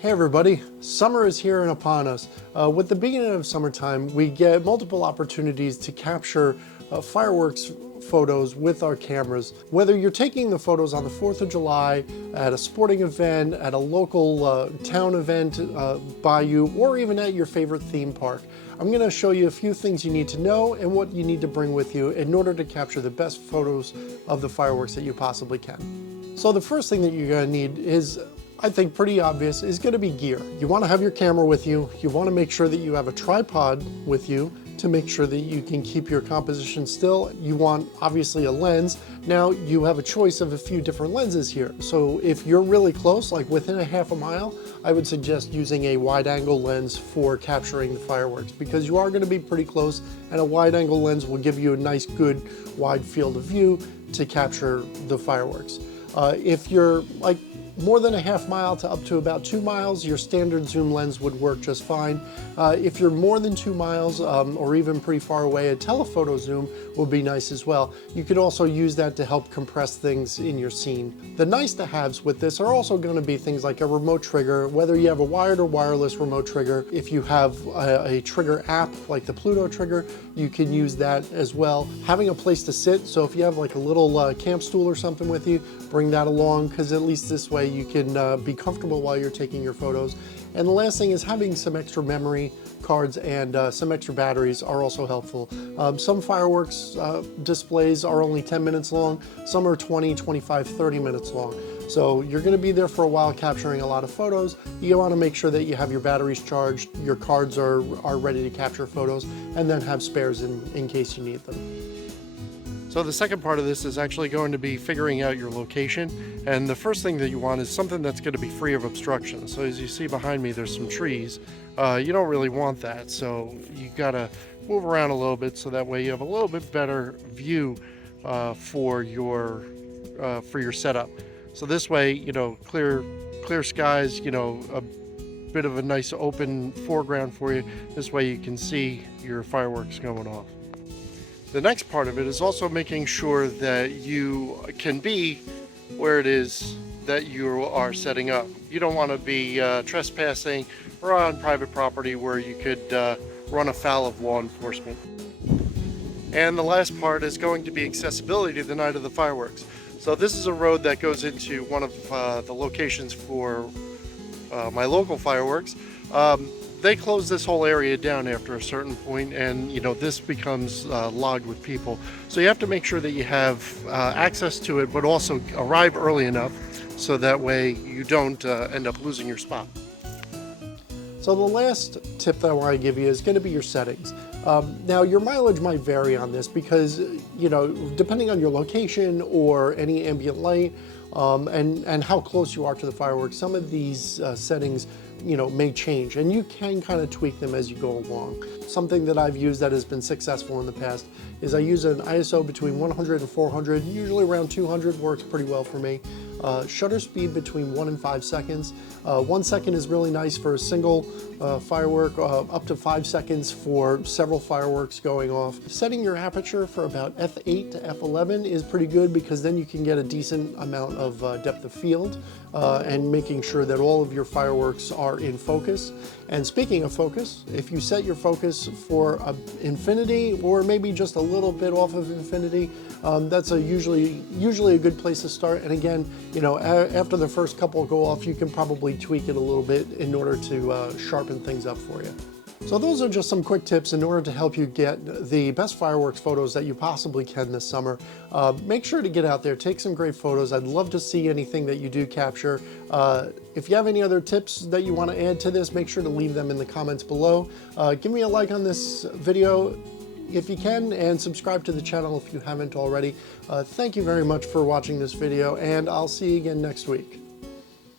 Hey everybody, summer is here and upon us. With the beginning of summertime, we get multiple opportunities to capture fireworks photos with our cameras. Whether you're taking the photos on the 4th of July, at a sporting event, at a local town event by you, or even at your favorite theme park, I'm going to show you a few things you need to know and what you need to bring with you in order to capture the best photos of the fireworks that you possibly can. So the first thing that you're going to need is, I think pretty obvious, is going to be gear. You want to have your camera with you. You want to make sure that you have a tripod with you to make sure that you can keep your composition still. You want obviously a lens. Now you have a choice of a few different lenses here. So if you're really close, like within a half a mile, I would suggest using a wide angle lens for capturing the fireworks, because you are going to be pretty close and a wide angle lens will give you a nice good wide field of view to capture the fireworks. If you're like more than a half mile to up to about 2 miles, your standard zoom lens would work just fine. If you're more than 2 miles or even pretty far away, a telephoto zoom would be nice as well. You could also use that to help compress things in your scene. The nice to haves with this are also going to be things like a remote trigger, whether you have a wired or wireless remote trigger. If you have a trigger app like the Pluto trigger, you can use that as well. Having a place to sit, so if you have like a little camp stool or something with you, bring that along, because at least this way you can be comfortable while you're taking your photos. And the last thing is having some extra memory cards and some extra batteries are also helpful. Some fireworks displays are only 10 minutes long, some are 20, 25, 30 minutes long. So you're going to be there for a while capturing a lot of photos. You want to make sure that you have your batteries charged, your cards are ready to capture photos, and then have spares in case you need them. So the second part of this is actually going to be figuring out your location, and the first thing that you want is something that's going to be free of obstruction. So as you see behind me, there's some trees. You don't really want that, so you got to move around a little bit so that way you have a little bit better view for your setup. So this way, you know, clear skies, you know, a bit of a nice open foreground for you. This way you can see your fireworks going off. The next part of it is also making sure that you can be where it is that you are setting up. You don't want to be trespassing or on private property where you could run afoul of law enforcement. And the last part is going to be accessibility the night of the fireworks. So this is a road that goes into one of the locations for my local fireworks. They close this whole area down after a certain point, and you know, this becomes logged with people. So you have to make sure that you have access to it, but also arrive early enough so that way you don't end up losing your spot. So the last tip that I want to give you is going to be your settings. Now your mileage might vary on this because, you know, depending on your location or any ambient light and how close you are to the fireworks, some of these settings, you know, may change, and you can kind of tweak them as you go along. Something that I've used that has been successful in the past is I use an ISO between 100 and 400, usually around 200 works pretty well for me. Shutter speed between 1 and 5 seconds. 1 second is really nice for a single firework, up to 5 seconds for several fireworks going off. Setting your aperture for about f8 to f11 is pretty good, because then you can get a decent amount of depth of field and making sure that all of your fireworks are in focus. And speaking of focus, if you set your focus for infinity or maybe just a little bit off of infinity, that's usually a good place to start. And again, you know, after the first couple go off, you can probably tweak it a little bit in order to sharpen things up for you. So those are just some quick tips in order to help you get the best fireworks photos that you possibly can this summer. Make sure to get out there, take some great photos. I'd love to see anything that you do capture. If you have any other tips that you want to add to this, make sure to leave them in the comments below. Give me a like on this video if you can, and subscribe to the channel if you haven't already. Thank you very much for watching this video, and I'll see you again next week.